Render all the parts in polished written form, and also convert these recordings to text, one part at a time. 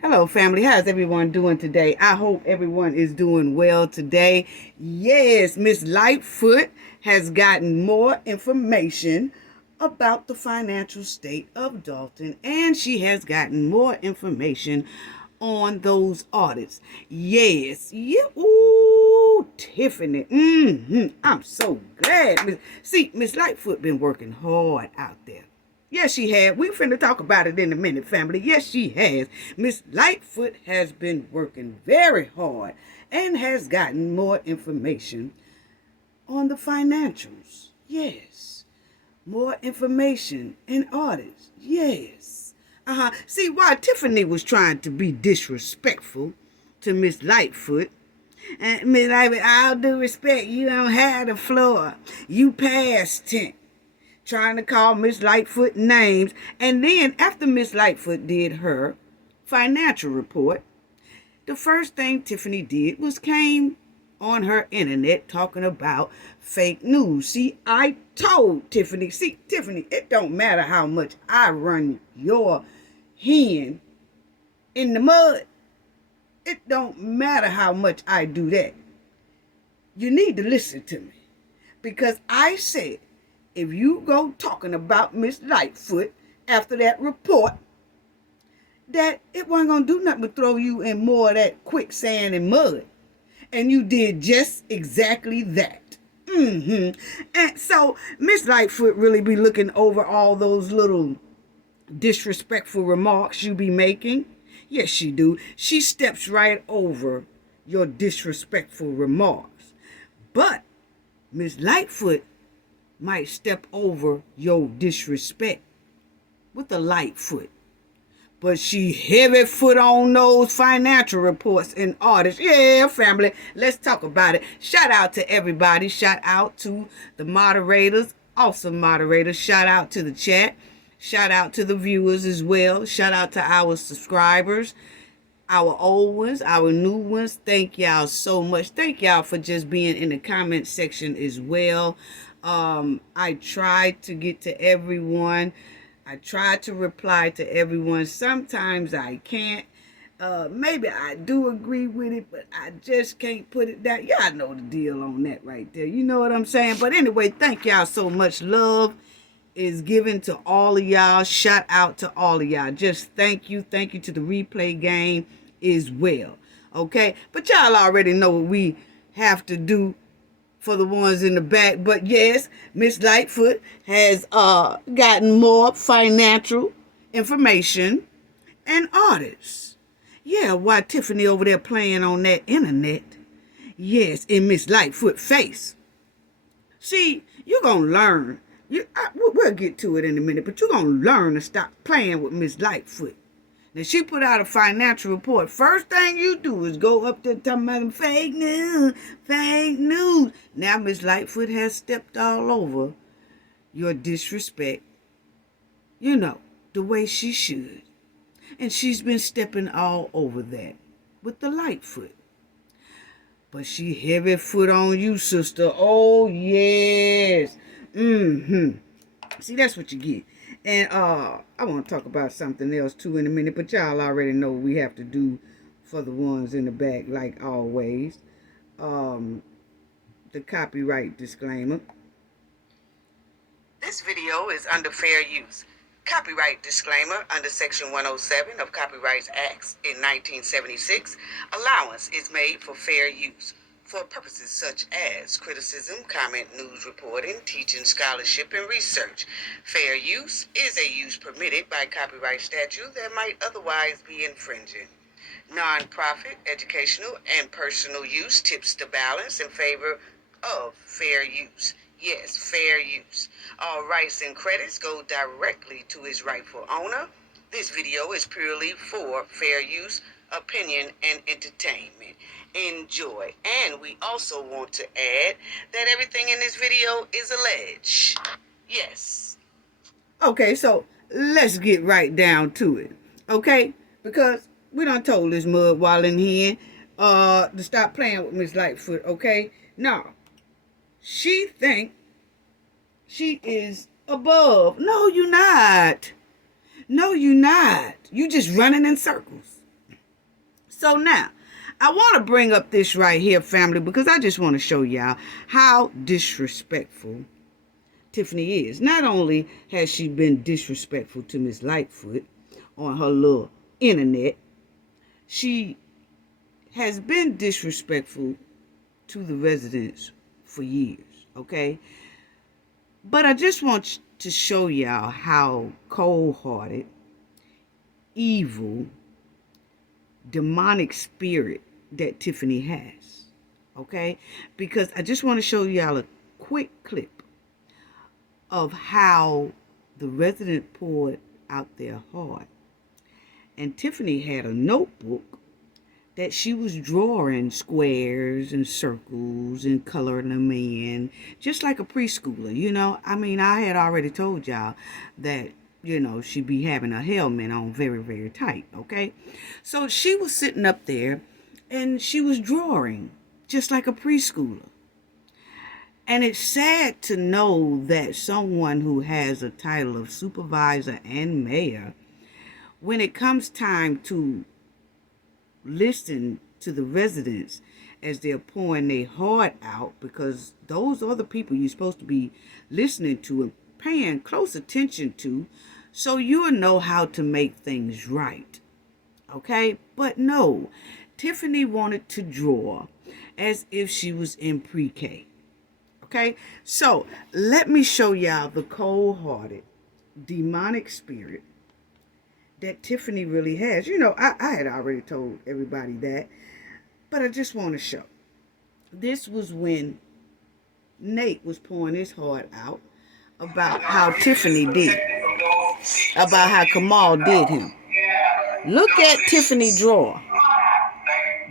Hello, family. How's everyone doing today? I hope everyone is doing well today. Yes, Miss Lightfoot has gotten more information about the financial state of Dolton, and she has gotten more information on those audits. Yes, yeah. Ooh, Tiffany. I'm so glad. See, Miss Lightfoot been working hard out there. Yes, she has. We finna talk about it in a minute, family. Yes, she has. Miss Lightfoot has been working very hard and has gotten more information on the financials. Yes. More information and audits. Yes. See, while Tiffany was trying to be disrespectful to Miss Lightfoot, and Miss Lightfoot, all due respect, you don't have the floor. You past tense, trying to call Miss Lightfoot names. And then after Miss Lightfoot did her financial report, the first thing Tiffany did was came on her internet talking about fake news. See, I told Tiffany, Tiffany, it don't matter how much I run your hen in the mud. It don't matter how much I do that. You need to listen to me. Because I said, if you go talking about Miss Lightfoot after that report, that it wasn't going to do nothing but throw you in more of that quicksand and mud. And you did just exactly that. And so Miss Lightfoot really be looking over all those little disrespectful remarks you be making. Yes, she do. She steps right over your disrespectful remarks. But Miss Lightfoot might step over your disrespect with a light foot. But she heavy foot on those financial reports and audits. Yeah, family, let's talk about it. Shout out to everybody. Shout out to the moderators, awesome moderators. Shout out to the chat. Shout out to the viewers as well. Shout out to our subscribers, our old ones, our new ones. Thank y'all so much. Thank y'all for just being in the comment section as well. I tried to get to everyone. I try to reply to everyone. Sometimes I can't. Maybe I do agree with it, but I just can't put it down. Y'all know the deal on that right there. You know what I'm saying? But anyway, thank y'all so much. Love is given to all of y'all. Shout out to all of y'all. Just thank you. Thank you to the replay game as well. Okay? But y'all already know what we have to do for the ones in the back. But yes, Miss Lightfoot has gotten more financial information and audits. Yeah, while Tiffany over there playing on that internet. Yes, in Miss Lightfoot face. See, you're going to learn. We'll get to it in a minute, but you're going to learn to stop playing with Miss Lightfoot. Now, she put out a financial report. First thing you do is go up there talking about them fake news, fake news. Now, Miss Lightfoot has stepped all over your disrespect, you know, the way she should. And she's been stepping all over that with the Lightfoot. But she heavy foot on you, sister. Oh, yes. See, that's what you get. And I want to talk about something else too in a minute, but y'all already know what we have to do for the ones in the back, like always. The copyright disclaimer. This video is under fair use. Copyright disclaimer under Section 107 of Copyright Acts in 1976. Allowance is made for fair use for purposes such as criticism, comment, news reporting, teaching, scholarship, and research. Fair use is a use permitted by copyright statute that might otherwise be infringing. Non-profit, educational, and personal use tips the balance in favor of fair use. Yes, fair use. All rights and credits go directly to its rightful owner. This video is purely for fair use, opinion, and entertainment. Enjoy. And we also want to add that everything in this video is alleged. Yes. Okay, so let's get right down to it. Okay? Because we done told this mud while in here to stop playing with Miss Lightfoot, okay? Now, she think she is above. No, you not. No, you not. You just running in circles. So now, I want to bring up this right here, family, because I just want to show y'all how disrespectful Tiffany is. Not only has she been disrespectful to Miss Lightfoot on her little internet, she has been disrespectful to the residents for years, okay? But I just want to show y'all how cold-hearted, evil, demonic spirit that Tiffany has, okay? Because I just want to show y'all a quick clip of how the resident poured out their heart. And Tiffany had a notebook that she was drawing squares and circles and coloring them in, just like a preschooler, you know. I mean, I had already told y'all that, you know, she'd be having a helmet on very, very tight, okay? So she was sitting up there and she was drawing just like a preschooler. And it's sad to know that someone who has a title of supervisor and mayor, when it comes time to listen to the residents as they're pouring their heart out, because those are the people you're supposed to be listening to and paying close attention to, so you'll know how to make things right, okay? But no, Tiffany wanted to draw as if she was in pre-K, okay? So let me show y'all the cold-hearted demonic spirit that Tiffany really has. You know, I had already told everybody that, but I just want to show. This was when Nate was pouring his heart out about how Tiffany did, about how Kamal did him. Look at Tiffany draw,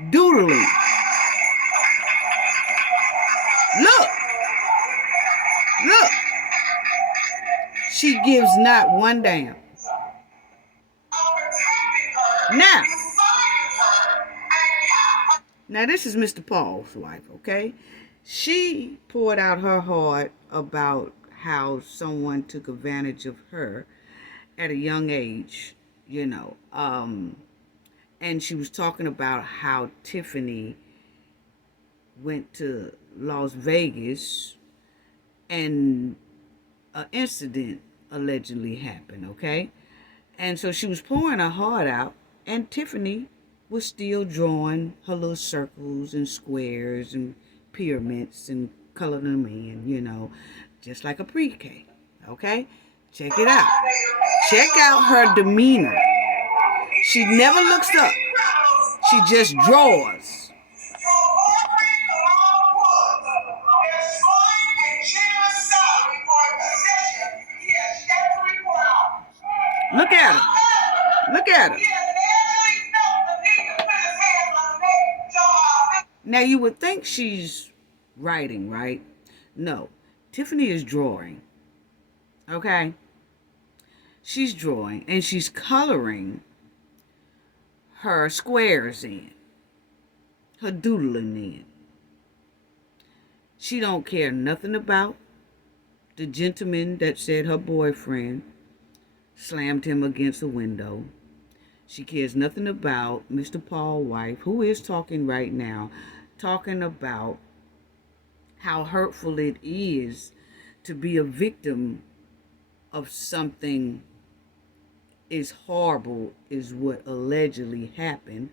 doodling. Look, look. She gives not one damn. Now this is Mr. Paul's wife, okay? She poured out her heart about how someone took advantage of her at a young age, you know. And she was talking about how Tiffany went to Las Vegas and an incident allegedly happened, okay? And so she was pouring her heart out, and Tiffany was still drawing her little circles and squares and pyramids and coloring them in, you know, just like a pre-K, okay? Check it out. Check out her demeanor. She never looks up. She just draws. Look at her. Look at her. Now you would think she's writing, right? No. Tiffany is drawing. Okay? She's drawing and she's coloring her squares in. Her doodling in. She don't care nothing about the gentleman that said her boyfriend slammed him against a window. She cares nothing about Mr. Paul's wife, who is talking right now, talking about how hurtful it is to be a victim of something as horrible as what allegedly happened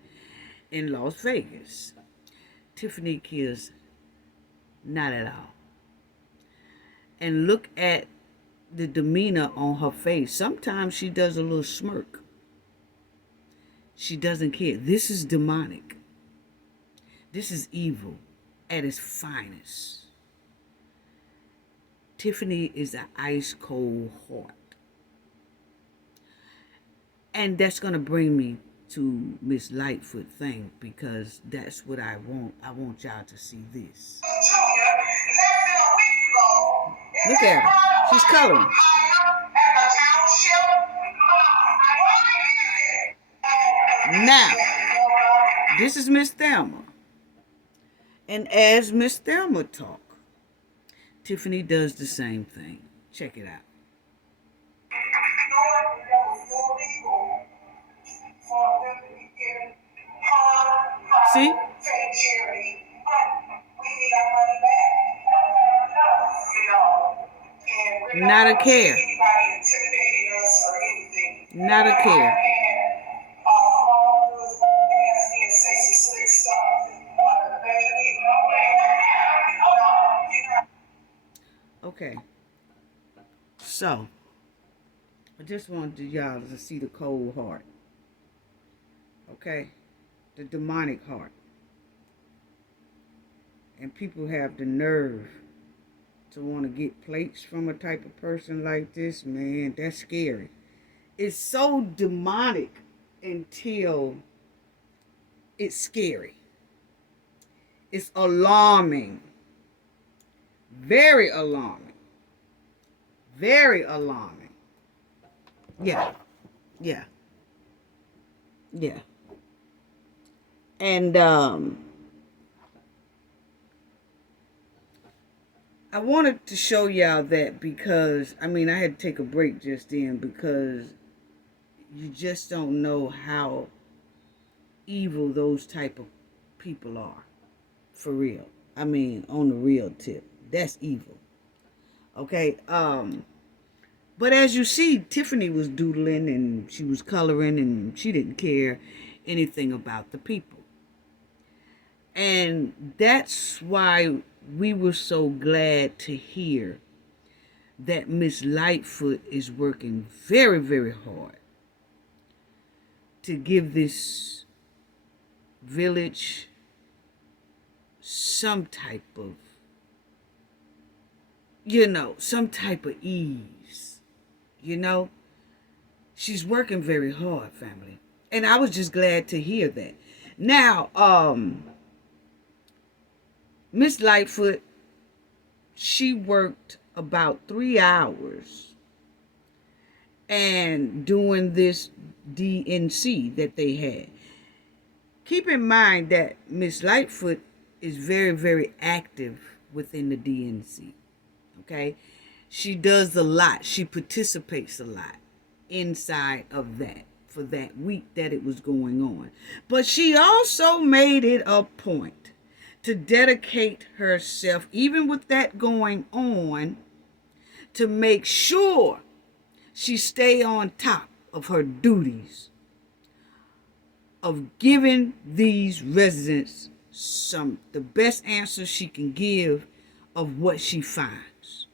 in Las Vegas. Tiffany cares not at all. And look at the demeanor on her face. Sometimes she does a little smirk. She doesn't care. This is demonic. This is evil at its finest. Tiffany is an ice cold heart. And that's going to bring me to Miss Lightfoot thing, because that's what I want. I want y'all to see this. Look at her. She's coloring. Now, this is Miss Thelma. And as Miss Thelma talk, Tiffany does the same thing. Check it out. see? Not a care. Not a care. Okay. So, I just wanted y'all to see the cold heart. Okay? The demonic heart. And people have the nerve to want to get plates from a type of person like this. Man, that's scary. It's so demonic until it's scary. It's alarming. Very alarming. Very alarming. Yeah. Yeah. Yeah. And I wanted to show y'all that because, I mean, I had to take a break just then because you just don't know how evil those type of people are. For real. I mean, on the real tip. That's evil. Okay? But as you see, Tiffany was doodling and she was coloring and she didn't care anything about the people. And that's why we were so glad to hear that Miss Lightfoot is working very, very hard to give this village some type of, some type of ease. She's working very hard, family. And I was just glad to hear that. Now, Miss Lightfoot, she worked about 3 hours and doing this DNC that they had. Keep in mind that Miss Lightfoot is very, very active within the DNC. Okay? She does a lot. She participates a lot inside of that for that week that it was going on. But she also made it a point to dedicate herself, even with that going on, to make sure she stay on top of her duties of giving these residents the best answer she can give of what she finds.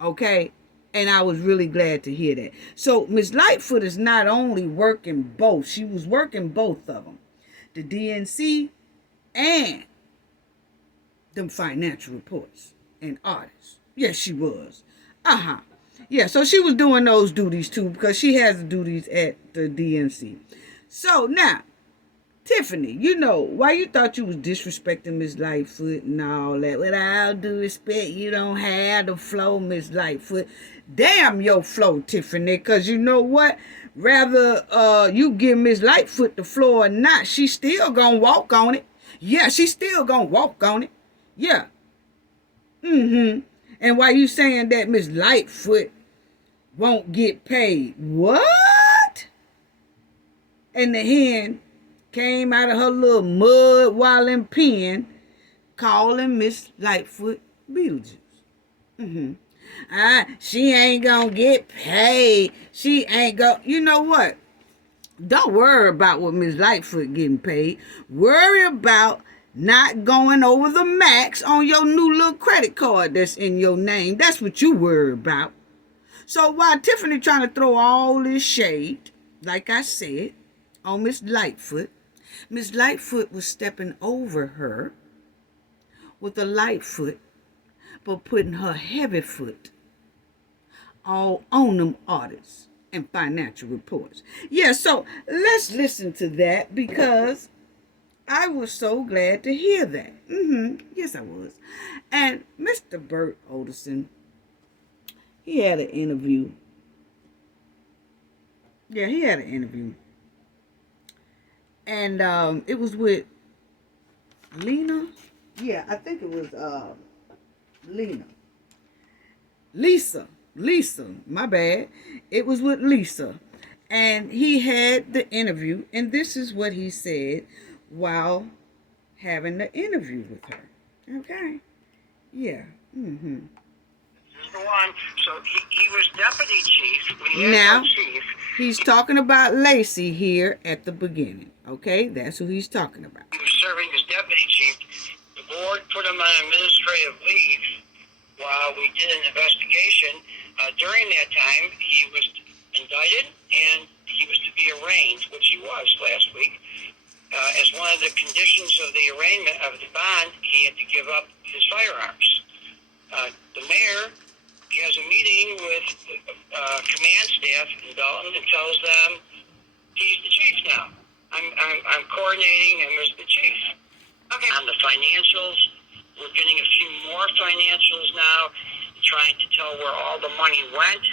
Okay? And I was really glad to hear that. So Miss Lightfoot is not only working both, she was working both of them. The DNC and them financial reports and audits. Yes, she was. Yeah, so she was doing those duties too because she has duties at the DNC. So now, Tiffany, why you thought you was disrespecting Miss Lightfoot and all that? With all due respect, you don't have the flow, Miss Lightfoot. Damn your flow, Tiffany, because you know what? Rather you give Miss Lightfoot the floor or not, she's still gonna walk on it. Yeah, she's still gonna walk on it. Yeah. And why you saying that Miss Lightfoot won't get paid? What? And the hen came out of her little mud walling pen calling Miss Lightfoot Beetlejuice. She ain't gonna get paid. She ain't go. You know what? Don't worry about what Miss Lightfoot getting paid. Worry about not going over the max on your new little credit card that's in your name. That's what you worry about. So while Tiffany trying to throw all this shade, like I said, on Miss Lightfoot was stepping over her with a light foot, but putting her heavy foot all on them audits and financial reports. Yeah, so let's listen to that because I was so glad to hear that. Yes, I was. And Mr. Bert Olderson, he had an interview. Yeah, he had an interview. And it was with Lena. Yeah, I think it was Lena. Lisa, my bad. It was with Lisa. And he had the interview, and this is what he said while having the interview with her. Okay. Yeah. Mm-hmm. So he was deputy chief. We Now, no chief. He's talking about Lacey here at the beginning. Okay, that's who he's talking about. He was serving as deputy chief. The board put him on administrative leave while we did an investigation. During that time, he was indicted and he was to be arraigned, which he was last week. As one of the conditions of the arraignment of the bond, he had to give up his firearms. The mayor has a meeting with command staff in Dolton and tells them he's the chief now. I'm coordinating him as the chief. Okay. On the financials, we're getting a few more financials now, trying to tell where all the money went.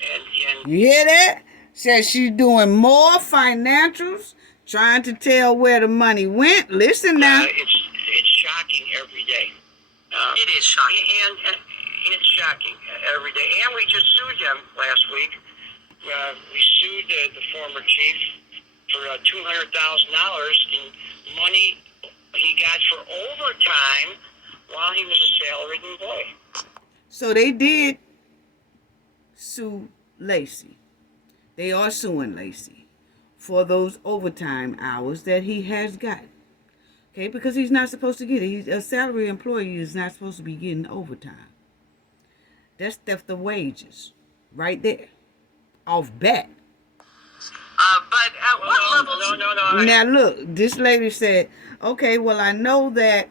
And you hear that? Says she's doing more financials, trying to tell where the money went. Listen now. It's shocking every day. It is shocking. And it's shocking every day. And we just sued him last week. We sued the former chief for $200,000 in money he got for overtime while he was a salaried employee. So they did sue Lacey. They are suing Lacey for those overtime hours that he has gotten. Okay, because he's not supposed to get it. He's a salary employee is not supposed to be getting overtime. That's theft of wages, right there, off bat. But at what level? No. Now look, this lady said, okay, well I know that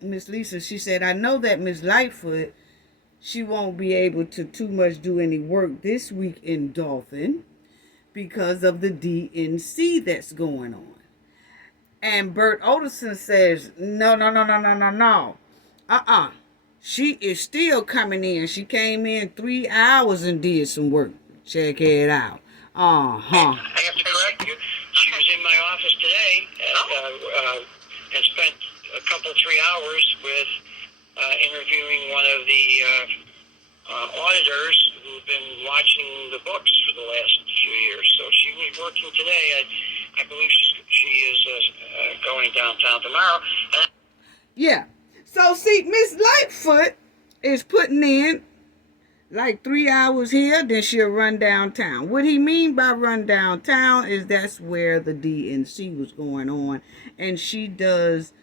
Miss Lisa, she said, I know that Miss Lightfoot, she won't be able to too much do any work this week in Dolton because of the DNC that's going on. And Bert Oderson says, no. She is still coming in. She came in 3 hours and did some work. Check it out. I have to correct you. She was in my office today and spent a couple, 3 hours with interviewing one of the auditors who've been watching the books for the last few years. So she was working today. I believe she is going downtown tomorrow. Yeah. So see, Miss Lightfoot is putting in like 3 hours here, then she'll run downtown. What he mean by run downtown is that's where the DNC was going on, and she does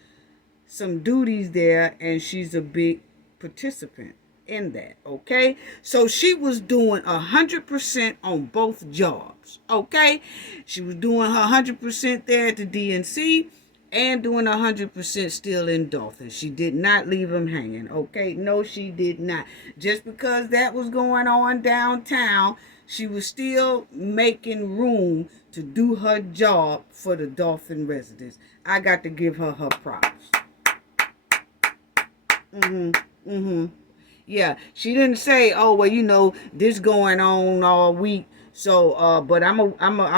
some duties there, and she's a big participant in that. Okay, so she was doing 100% on both jobs. Okay, she was doing her 100% there at the DNC and doing 100% still in Dolton. She did not leave him hanging. Okay, no, she did not. Just because that was going on downtown, she was still making room to do her job for the Dolton residents. I got to give her props. Yeah, she didn't say, oh, well, you know, this going on all week. So, but I'm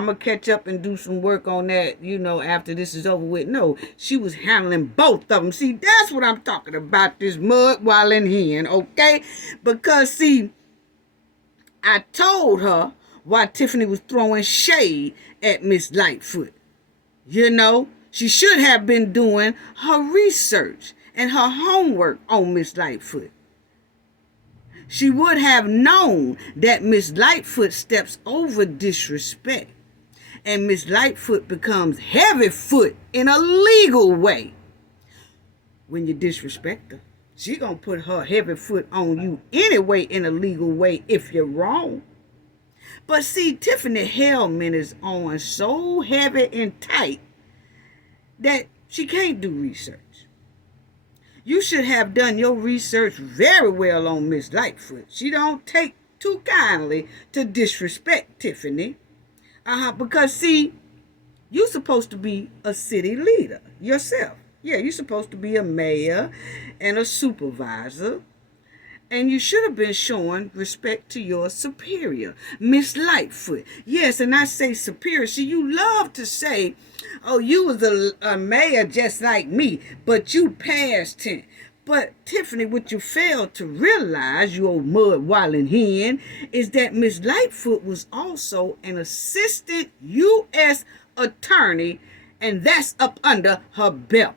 a catch up and do some work on that, you know, after this is over with. No, she was handling both of them. See, that's what I'm talking about, this mud while in hen, okay? Because, see, I told her why Tiffany was throwing shade at Miss Lightfoot. You know, she should have been doing her research and her homework on Miss Lightfoot. She would have known that Miss Lightfoot steps over disrespect, and Miss Lightfoot becomes heavyfoot in a legal way. When you disrespect her, she gonna put her heavy foot on you anyway in a legal way if you're wrong. But see, Tiffany Hellman is on so heavy and tight that she can't do research. You should have done your research very well on Miss Lightfoot. She don't take too kindly to disrespect Tiffany. Because, see, you're supposed to be a city leader yourself. Yeah, you're supposed to be a mayor and a supervisor. And you should have been showing respect to your superior, Miss Lightfoot. Yes, and I say superior. See, you love to say, oh, you was a mayor just like me, but you past tense. But, Tiffany, what you failed to realize, you old mud-walling hen, is that Miss Lightfoot was also an assistant U.S. attorney, and that's up under her belt.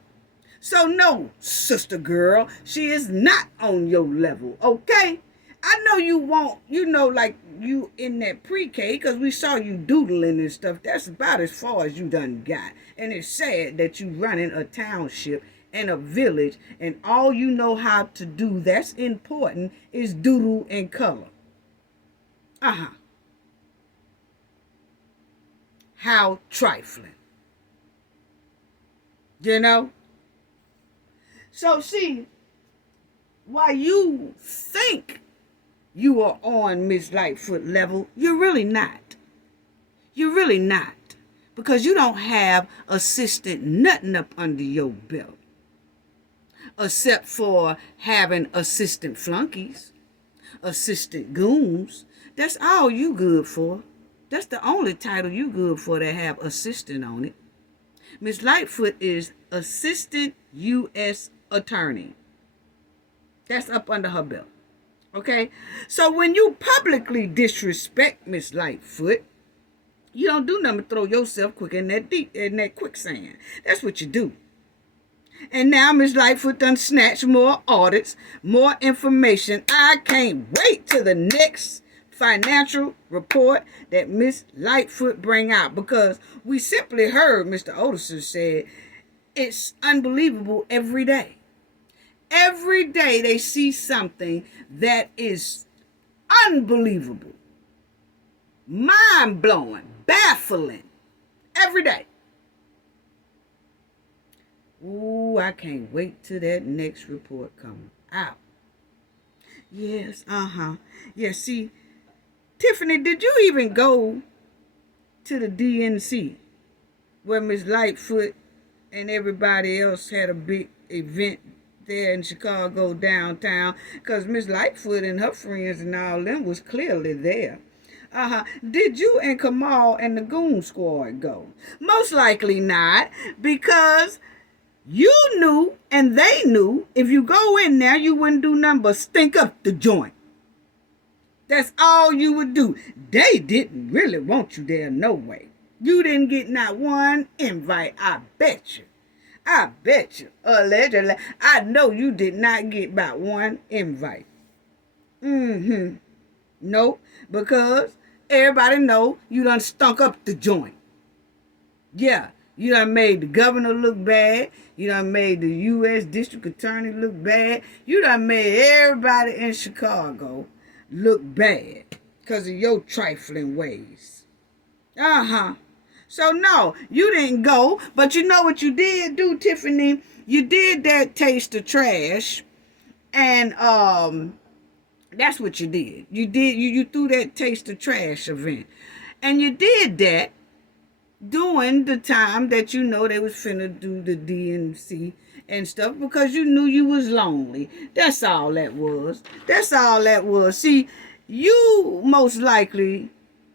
So no, sister girl, she is not on your level, okay? I know you won't, like you in that pre-K, because we saw you doodling and stuff. That's about as far as you done got. And it's sad that you running a township and a village, and all you know how to do that's important is doodle and color. Uh-huh. How trifling. You know? So see, while you think you are on Miss Lightfoot level, you're really not. You're really not. Because you don't have assistant nothing up under your belt. Except for having assistant flunkies, assistant goons. That's all you good for. That's the only title you good for that have assistant on it. Miss Lightfoot is Assistant U.S. Attorney. That's up under her belt. Okay? So when you publicly disrespect Miss Lightfoot, you don't do nothing but throw yourself quick in that quicksand. That's what you do. And now Miss Lightfoot done snatched more audits, more information. I can't wait till the next financial report that Miss Lightfoot bring out, because we simply heard Mr. Oderson said it's unbelievable every day. Every day they see something that is unbelievable, mind-blowing, baffling, every day. Ooh, I can't wait till that next report comes out. Yes, Yeah, see, Tiffany, did you even go to the DNC where Miss Lightfoot and everybody else had a big event there in Chicago downtown? Because Miss Lightfoot and her friends and all them was clearly there. Did you and Kamal and the Goon Squad go? Most likely not, because you knew and they knew if you go in there, you wouldn't do nothing but stink up the joint. That's all you would do. They didn't really want you there no way. You didn't get not one invite, I bet you. I bet you. Allegedly. I know you did not get about one invite. Nope. Because everybody know you done stunk up the joint. Yeah. You done made the governor look bad. You done made the U.S. District Attorney look bad. You done made everybody in Chicago look bad because of your trifling ways. So no, you didn't go, but you know what you did do, Tiffany? You did that taste of trash, and that's what you did. You threw that taste of trash event, and you did that during the time that you know they was finna do the DNC and stuff, because you knew you was lonely. That's all that was. That's all that was. See, you most likely,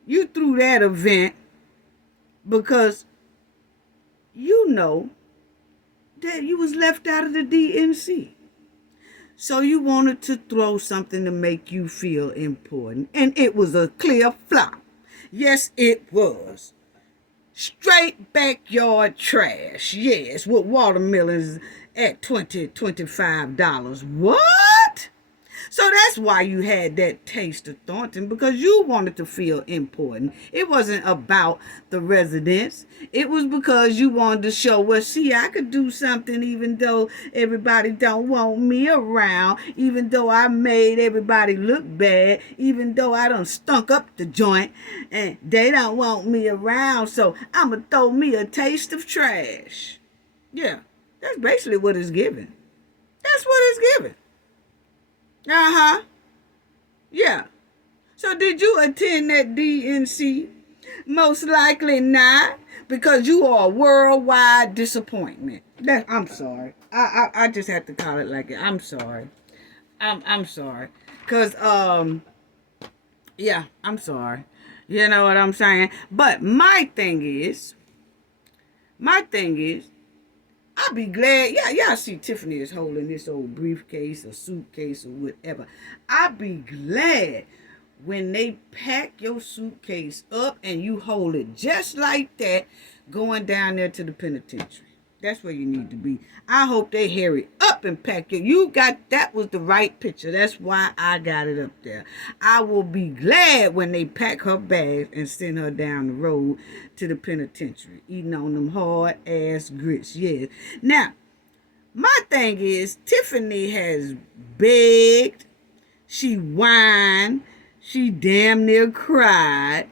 you threw that event because you know that you was left out of the DNC. So you wanted to throw something to make you feel important. And it was a clear flop. Yes, it was. Straight backyard trash. Yes, with watermelons at $20, $25. What? So that's why you had that taste of Thornton, because you wanted to feel important. It wasn't about the residents. It was because you wanted to show, well, see, I could do something even though everybody don't want me around, even though I made everybody look bad, even though I done stunk up the joint, and they don't want me around, so I'm going to throw me a taste of trash. Yeah, that's basically what it's giving. That's what it's giving. Yeah. So did you attend that DNC? Most likely not, because you are a worldwide disappointment. I'm sorry. I just have to call it like it. I'm sorry. I'm sorry. Cause yeah, I'm sorry. You know what I'm saying? But my thing is, I'll be glad. Yeah, y'all see Tiffany is holding this old briefcase or suitcase or whatever. I'll be glad when they pack your suitcase up and you hold it just like that going down there to the penitentiary. That's where you need to be. I hope they hurry up and pack it. That was the right picture. That's why I got it up there. I will be glad when they pack her bags and send her down the road to the penitentiary, eating on them hard ass grits. Yes. Now, my thing is, Tiffany has begged, she whined, she damn near cried,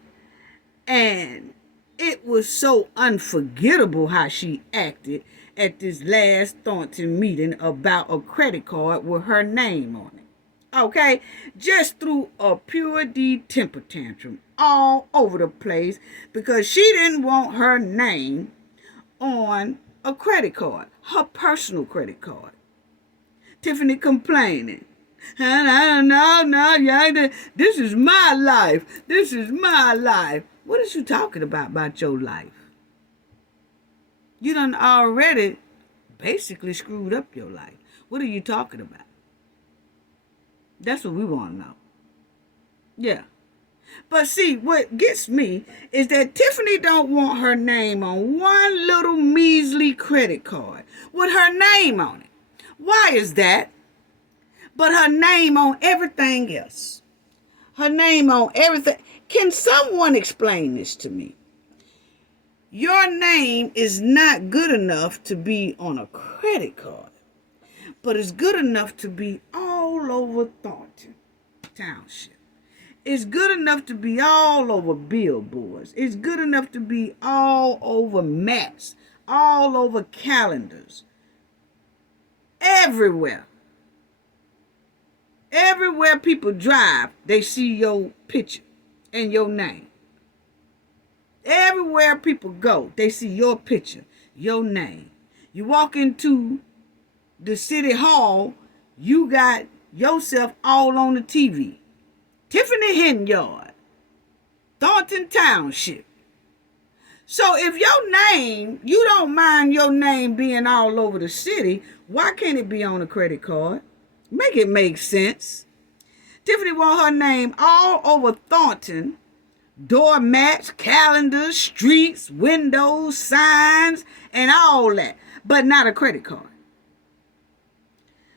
and it was so unforgettable how she acted at this last Thornton meeting about a credit card with her name on it. Okay? Just threw a pure D temper tantrum all over the place because she didn't want her name on a credit card, her personal credit card. Tiffany complaining. No, this is my life. This is my life. What is you talking about your life? You done already basically screwed up your life. What are you talking about? That's what we want to know. Yeah. But see, what gets me is that Tiffany don't want her name on one little measly credit card with her name on it. Why is that? But her name on everything else. Her name on everything. Can someone explain this to me? Your name is not good enough to be on a credit card, but it's good enough to be all over Thornton Township. It's good enough to be all over billboards. It's good enough to be all over maps, all over calendars. Everywhere. Everywhere people drive, they see your picture and your name. Everywhere people go, they see your picture, your name. You walk into the city hall, you got yourself all on the TV. Tiffany Henyard, Dolton Township. So if your name, you don't mind your name being all over the city, why can't it be on a credit card? Make it make sense. Tiffany want her name all over Thornton. Doormats, calendars, streets, windows, signs, and all that. But not a credit card.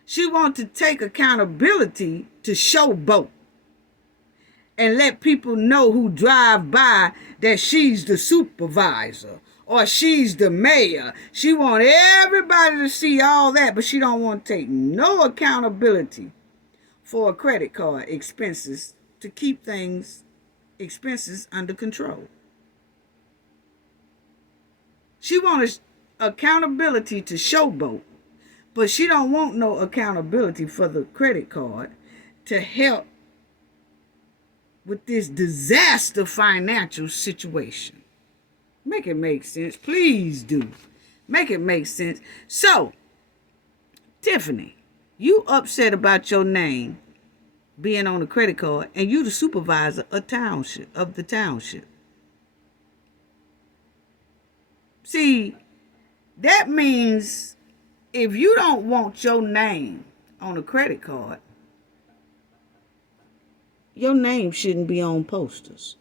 She wants to take accountability to showboat. And let people know who drive by that she's the supervisor. Or she's the mayor. She want everybody to see all that, but she don't want to take no accountability for credit card expenses to keep expenses under control. She wants accountability to showboat, but she don't want no accountability for the credit card to help with this disaster financial situation. Make it make sense. Please do. Make it make sense. So, Tiffany, you upset about your name being on the credit card, and you the supervisor of the township. See, that means if you don't want your name on a credit card, your name shouldn't be on posters.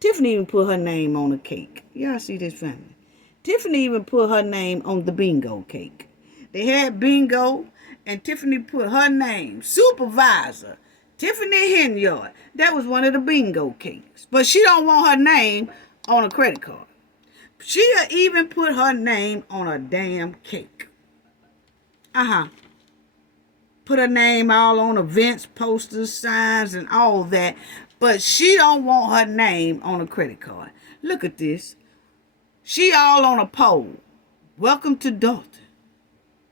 Tiffany even put her name on a cake. Y'all see this family? Tiffany even put her name on the bingo cake. They had bingo, and Tiffany put her name, supervisor, Tiffany Henyard. That was one of the bingo cakes. But she don't want her name on a credit card. She'll even put her name on a damn cake. Put her name all on events, posters, signs, and all that. But she don't want her name on a credit card. Look at this. She all on a pole. Welcome to Dolton.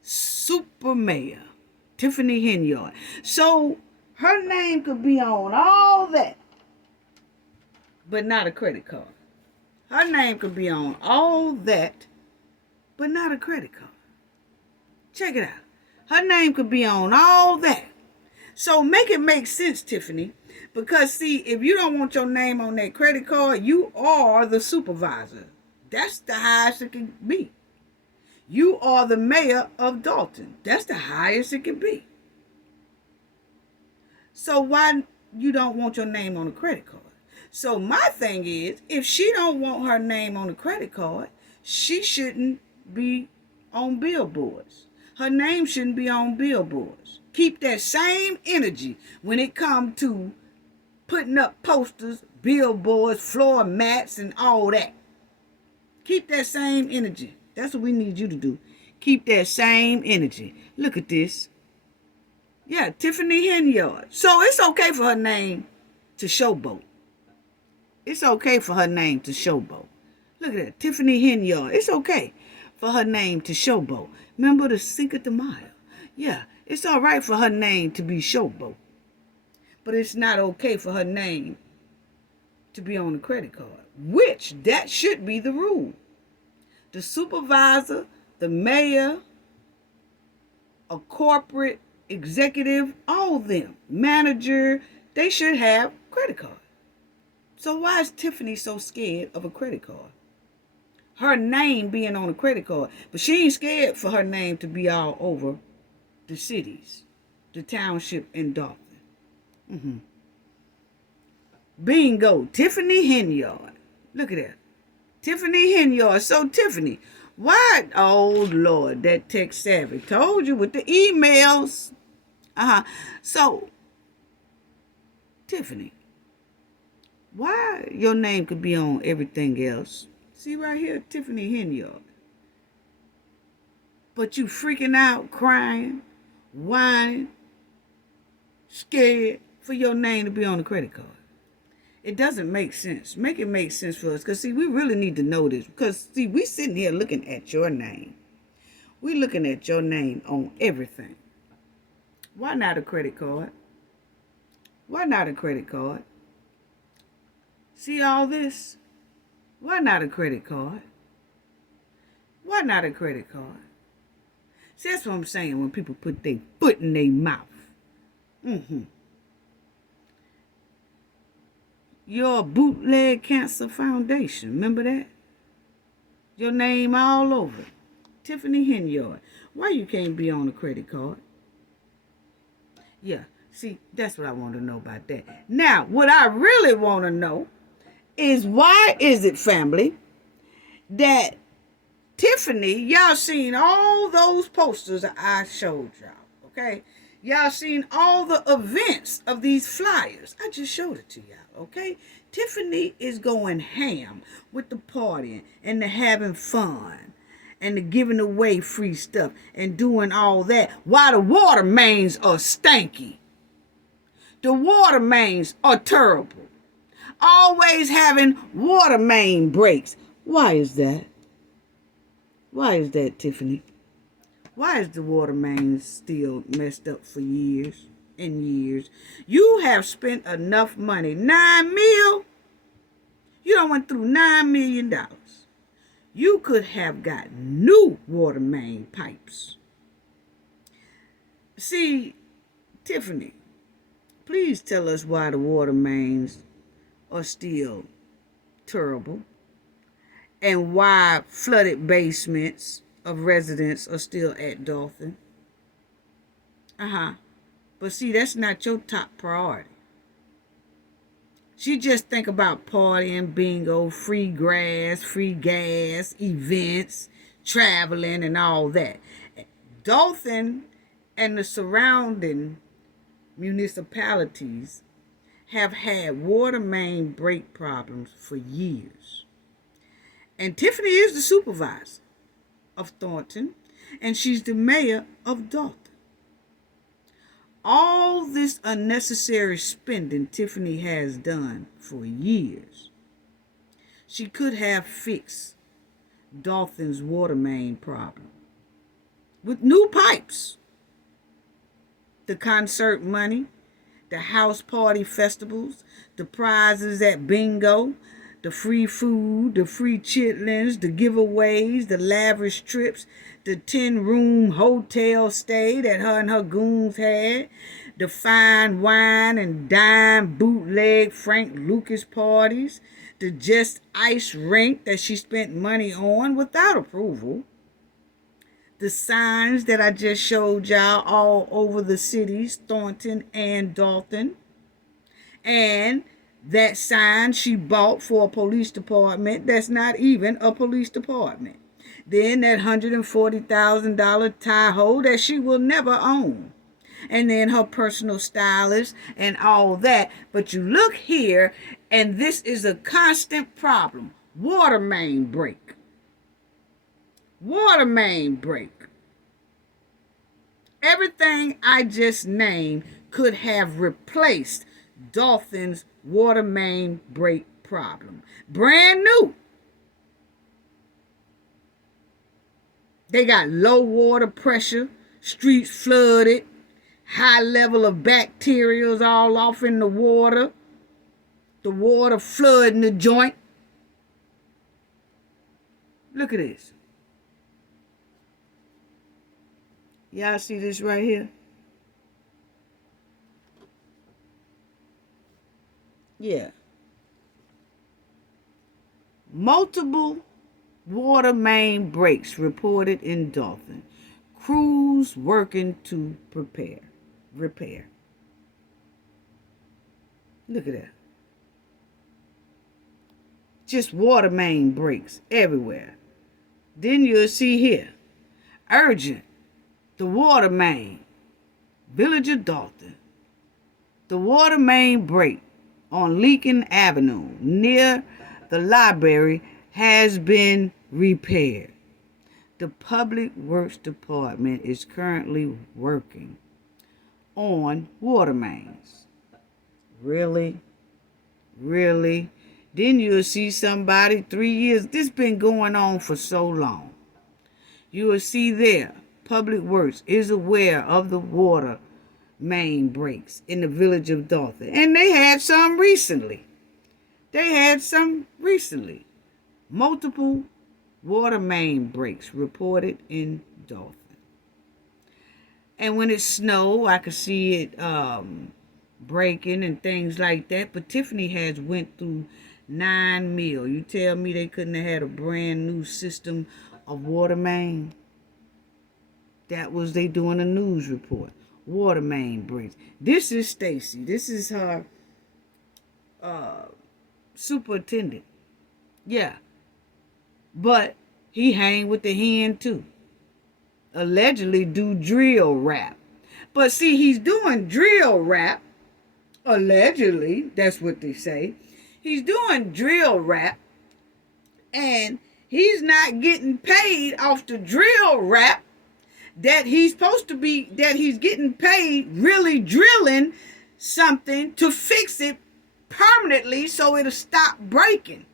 Super Mayor Tiffany Henyard. So her name could be on all that, but not a credit card. Her name could be on all that, but not a credit card. Check it out. Her name could be on all that. So make it make sense, Tiffany. Because, see, if you don't want your name on that credit card, you are the supervisor. That's the highest it can be. You are the mayor of Dolton. That's the highest it can be. So why you don't want your name on a credit card? So my thing is, if she don't want her name on a credit card, she shouldn't be on billboards. Her name shouldn't be on billboards. Keep that same energy when it comes to putting up posters, billboards, floor mats, and all that. Keep that same energy. That's what we need you to do. Keep that same energy. Look at this. Yeah, Tiffany Henyard. So it's okay for her name to showboat. It's okay for her name to showboat. Look at that, Tiffany Henyard. It's okay for her name to showboat. Remember the Cinco de Mayo? Yeah, it's all right for her name to be showboat. But it's not okay for her name to be on a credit card, which that should be the rule. The supervisor, the mayor, a corporate executive, all of them, manager, they should have credit card. So why is Tiffany so scared of a credit card? Her name being on a credit card. But she ain't scared for her name to be all over the cities, the township, and Dolton. Bingo. Tiffany Henyard. Look at that. Tiffany Henyard. So Tiffany, why? Oh Lord, that tech savvy. Told you with the emails. So, Tiffany, why your name could be on everything else? See right here, Tiffany Henyard. But you freaking out, crying, whining, scared for your name to be on the credit card. It doesn't make sense. Make it make sense for us. Because, see, we really need to know this. Because, see, we sitting here looking at your name. We looking at your name on everything. Why not a credit card? Why not a credit card? See all this? Why not a credit card? Why not a credit card? See, that's what I'm saying when people put their foot in their mouth. Your Bootleg Cancer Foundation. Remember that? Your name all over it. Tiffany Henyard. Why you can't be on a credit card? Yeah, see, that's what I want to know about that. Now, what I really want to know is why is it, family, that Tiffany, y'all seen all those posters that I showed y'all, okay? Y'all seen all the events of these flyers. I just showed it to y'all, okay? Tiffany is going ham with the partying and the having fun and the giving away free stuff and doing all that while the water mains are stanky. The water mains are terrible. Always having water main breaks. Why is that? Why is that, Tiffany? Why is the water mains still messed up for years and years? You have spent enough money. $9 million? You done went through $9 million. You could have got new water main pipes. See, Tiffany, please tell us why the water mains are still terrible and why flooded basements of residents are still at Dolton. But see, that's not your top priority. She just think about partying, bingo, free grass, free gas, events, traveling, and all that. Dolton and the surrounding municipalities have had water main break problems for years. And Tiffany is the supervisor of Thornton, and she's the mayor of Dolton. All this unnecessary spending Tiffany has done for years. She could have fixed Dolton's water main problem with new pipes. The concert money, the house party festivals, the prizes at bingo, the free food, the free chitlins, the giveaways, the lavish trips, the 10-room hotel stay that her and her goons had, the fine wine and dime bootleg Frank Lucas parties, the Just Ice rink that she spent money on without approval, the signs that I just showed y'all all over the cities, Thornton and Dolton, and that sign she bought for a police department that's not even a police department. Then that $140,000 Tahoe that she will never own. And then her personal stylist and all that. But you look here, and this is a constant problem. Water main break. Water main break. Everything I just named could have replaced Dolton's water main break problem. Brand new. They got low water pressure, streets flooded, high level of bacteria all off in the water flooding the joint. Look at this. Y'all see this right here? Yeah. Multiple water main breaks reported in Dolton. Crews working to repair. Look at that. Just water main breaks everywhere. Then you'll see here, urgent, the water main, Village of Dolton. The water main break on Lincoln Avenue near the library has been repaired. The Public Works Department is currently working on water mains. Really? Really? Then you'll see somebody 3 years. This been going on for so long. You will see there, Public Works is aware of the water main breaks in the Village of Dolton. And they had some recently. Multiple water main breaks reported in Dolton. And when it snowed, I could see it breaking and things like that. But Tiffany has went through 9 mil. You tell me they couldn't have had a brand new system of water main? That was they doing a news report. Water main breaks. This is Stacy. This is her superintendent. Yeah. But he hang with the hen too. Allegedly do drill rap. But see, he's doing drill rap. Allegedly, that's what they say. He's doing drill rap. And he's not getting paid off the drill rap that he's supposed to be, that he's getting paid really drilling something to fix it permanently so it'll stop breaking.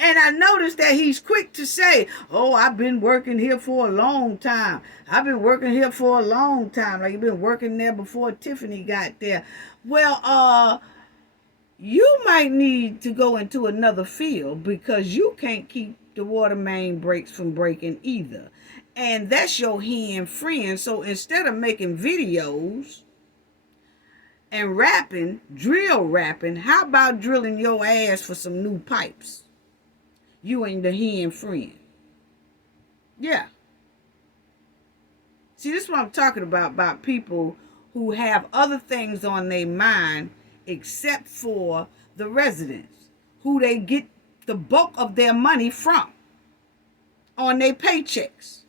And I noticed that he's quick to say, oh, I've been working here for a long time. Like you've been working there before Tiffany got there. Well, you might need to go into another field because you can't keep the water main breaks from breaking either. And that's your hen friend. So instead of making videos and rapping, drill rapping, how about drilling your ass for some new pipes? You ain't the hen friend. Yeah. See, this is what I'm talking about people who have other things on their mind except for the residents, who they get the bulk of their money from on their paychecks.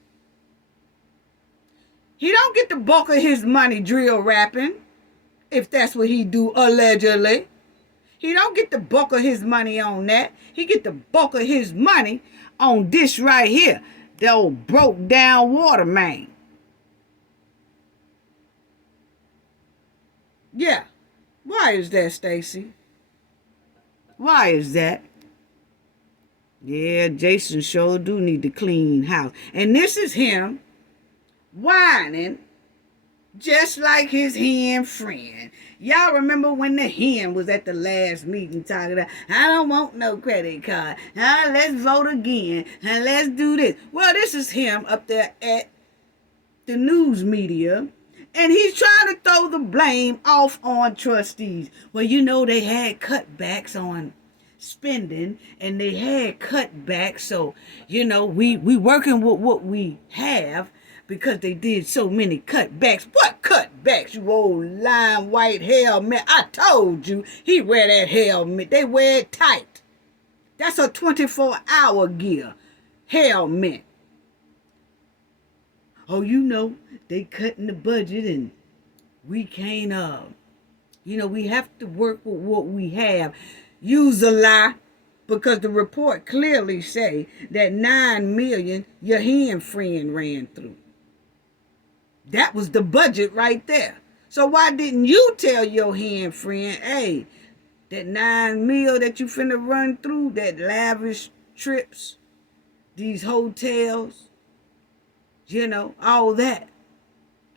He don't get the bulk of his money drill rapping, if that's what he do allegedly. He don't get the bulk of his money on that. He get the bulk of his money on this right here, the old broke down water main. Yeah. Why is that, Stacy? Why is that? Yeah, Jason sure do need to clean house. And this is him whining just like his hen friend. Y'all remember when the hen was at the last meeting talking about, I don't want no credit card. Let's vote again. And let's do this. Well, this is him up there at the news media. And he's trying to throw the blame off on trustees. Well, you know, they had cutbacks on spending and they had cutbacks. So, you know, we working with what we have because they did so many cutbacks. What cutbacks, you old lime white helmet? I told you he wear that helmet. They wear it tight. That's a 24-hour gear helmet. Oh, they cutting the budget and we can't, we have to work with what we have. Use a lie, because the report clearly say that 9 million your hen friend ran through. That was the budget right there. So why didn't you tell your hen friend, hey, that 9 mil that you finna run through, that lavish trips, these hotels, all that.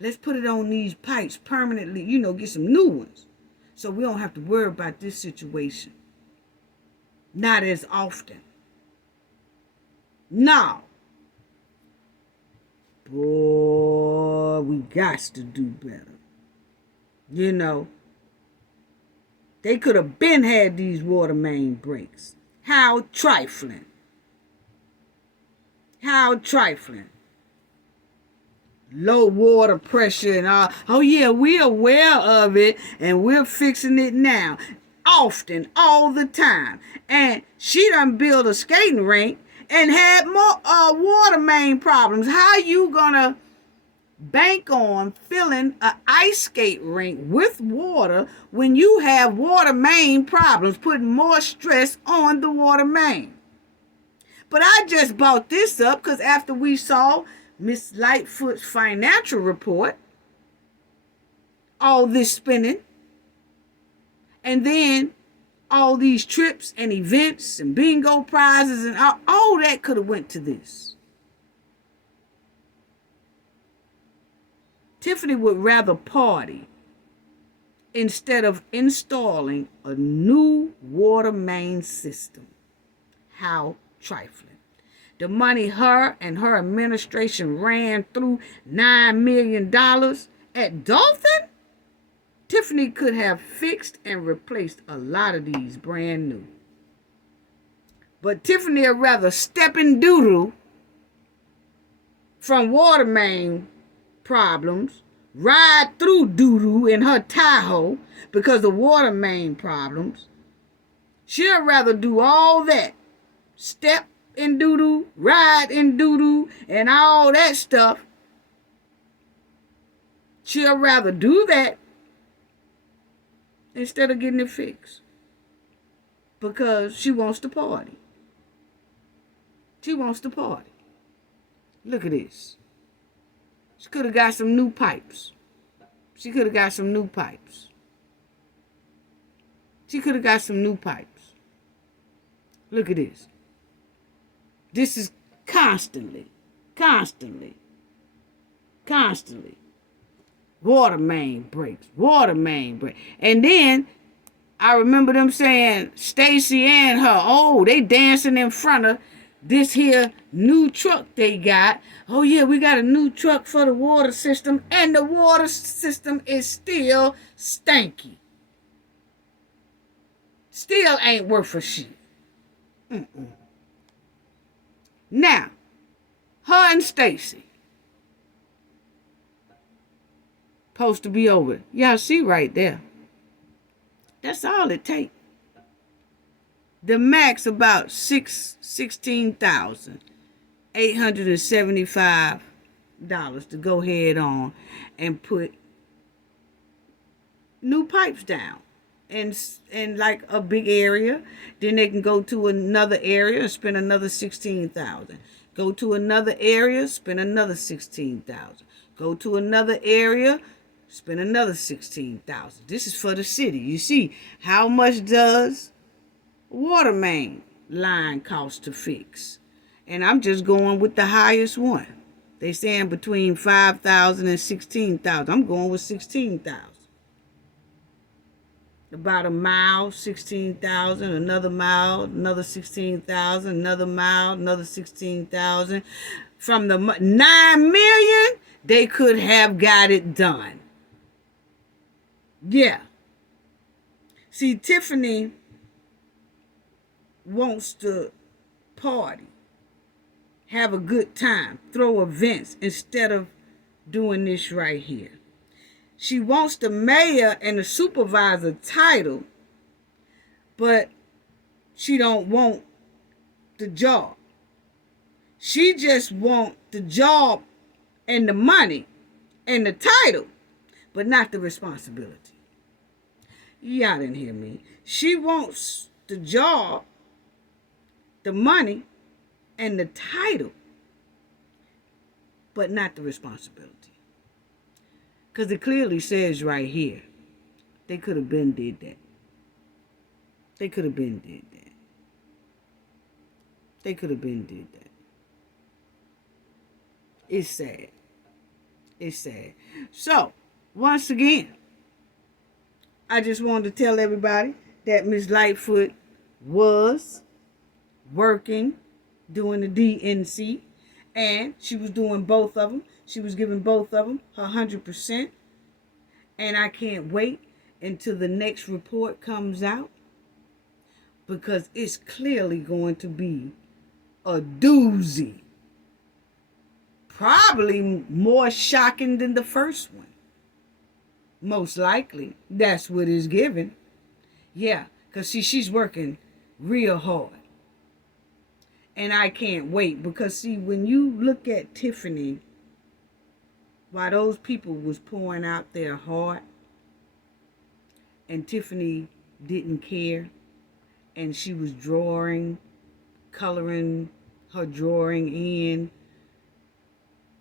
Let's put it on these pipes permanently, get some new ones. So we don't have to worry about this situation. Not as often. Now, boy, we got to do better. They could have been had these water main breaks. How trifling. How trifling. Low water pressure and all. Oh yeah, we're aware of it and we're fixing it now. Often, all the time. And she done built a skating rink and had more water main problems. How you gonna bank on filling an ice skate rink with water when you have water main problems, putting more stress on the water main? But I just brought this up because after we saw Miss Lightfoot's financial report, all this spending, and then all these trips and events and bingo prizes and all that could have went to this. Tiffany would rather party instead of installing a new water main system. How trifling. The money her and her administration ran through, $9 million at Dolton, Tiffany could have fixed and replaced a lot of these brand new. But Tiffany would rather step in doo-doo from water main problems, ride through doo-doo in her Tahoe because of water main problems. She'll rather do all that. Step in doo-doo, ride in doo-doo, and all that stuff. She'll rather do that instead of getting it fixed. Because she wants to party. She wants to party. Look at this. She could have got some new pipes. She could have got some new pipes. She could have got some new pipes. Look at this. This is constantly. Water main breaks. And then I remember them saying Stacy and her, they dancing in front of this here new truck they got. Oh yeah, we got a new truck for the water system, and the water system is still stanky. Still ain't worth a shit. Now, her and Stacy supposed to be over. Y'all see right there. That's all it takes. The max about $16,875 to go ahead on and put new pipes down. And like a big area. Then they can go to another area and spend another $16,000. Go to another area, spend another $16,000. Go to another area, spend another $16,000. This is for the city. You see, how much does water main line cost to fix? And I'm just going with the highest one. They saying between $5,000 and $16,000. I'm going with $16,000. About a mile, $16,000. Another mile, another $16,000. Another mile, another $16,000. From the $9 million, they could have got it done. Yeah. See, Tiffany wants to party, have a good time, throw events instead of doing this right here. She wants the mayor and the supervisor title, but she don't want the job. She just want the job and the money and the title, but not the responsibility. Y'all didn't hear me. She wants the job, the money, and the title, but not the responsibility. Because it clearly says right here, they could have been did that. They could have been did that. They could have been did that. It's sad. It's sad. So, once again, I just wanted to tell everybody that Miss Lightfoot was working, doing the DNC, and she was doing both of them. She was giving both of them her 100%. And I can't wait until the next report comes out, because it's clearly going to be a doozy. Probably more shocking than the first one. Most likely. That's what it's given. Yeah, because see, she's working real hard. And I can't wait, because see, when you look at Tiffany, while those people was pouring out their heart, and Tiffany didn't care, and she was drawing, coloring her drawing in,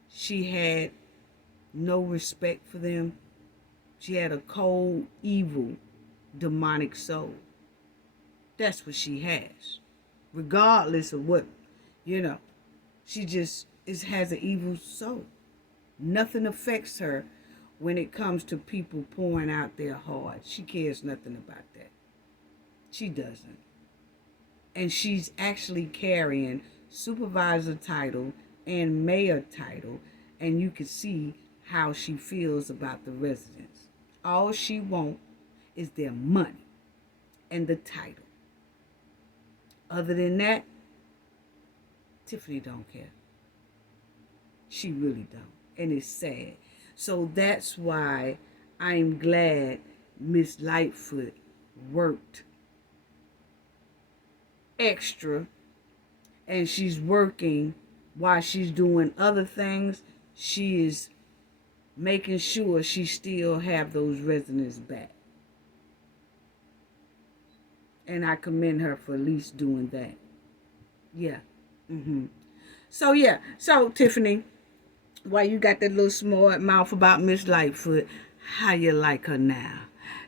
she had no respect for them. She had a cold, evil, demonic soul. That's what she has. Regardless of what, she just has an evil soul. Nothing affects her when it comes to people pouring out their heart. She cares nothing about that. She doesn't. And she's actually carrying supervisor title and mayor title, and you can see how she feels about the residents. All she wants is their money and the title. Other than that, Tiffany don't care. She really don't. And it's sad. So that's why I'm glad Miss Lightfoot worked extra, and she's working while she's doing other things. She is making sure she still have those residents back. And I commend her for at least doing that. Yeah. So Tiffany, why you got that little smart mouth about Miss Lightfoot? How you like her now?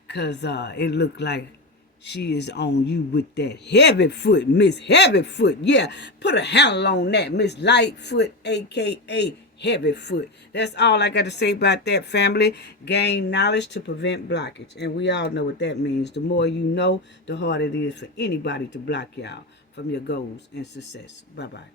Because it looked like she is on you with that heavy foot, Miss Heavyfoot. Yeah, put a handle on that, Miss Lightfoot, a.k.a. Heavyfoot. That's all I got to say about that, family. Gain knowledge to prevent blockage. And we all know what that means. The more you know, the harder it is for anybody to block y'all from your goals and success. Bye-bye.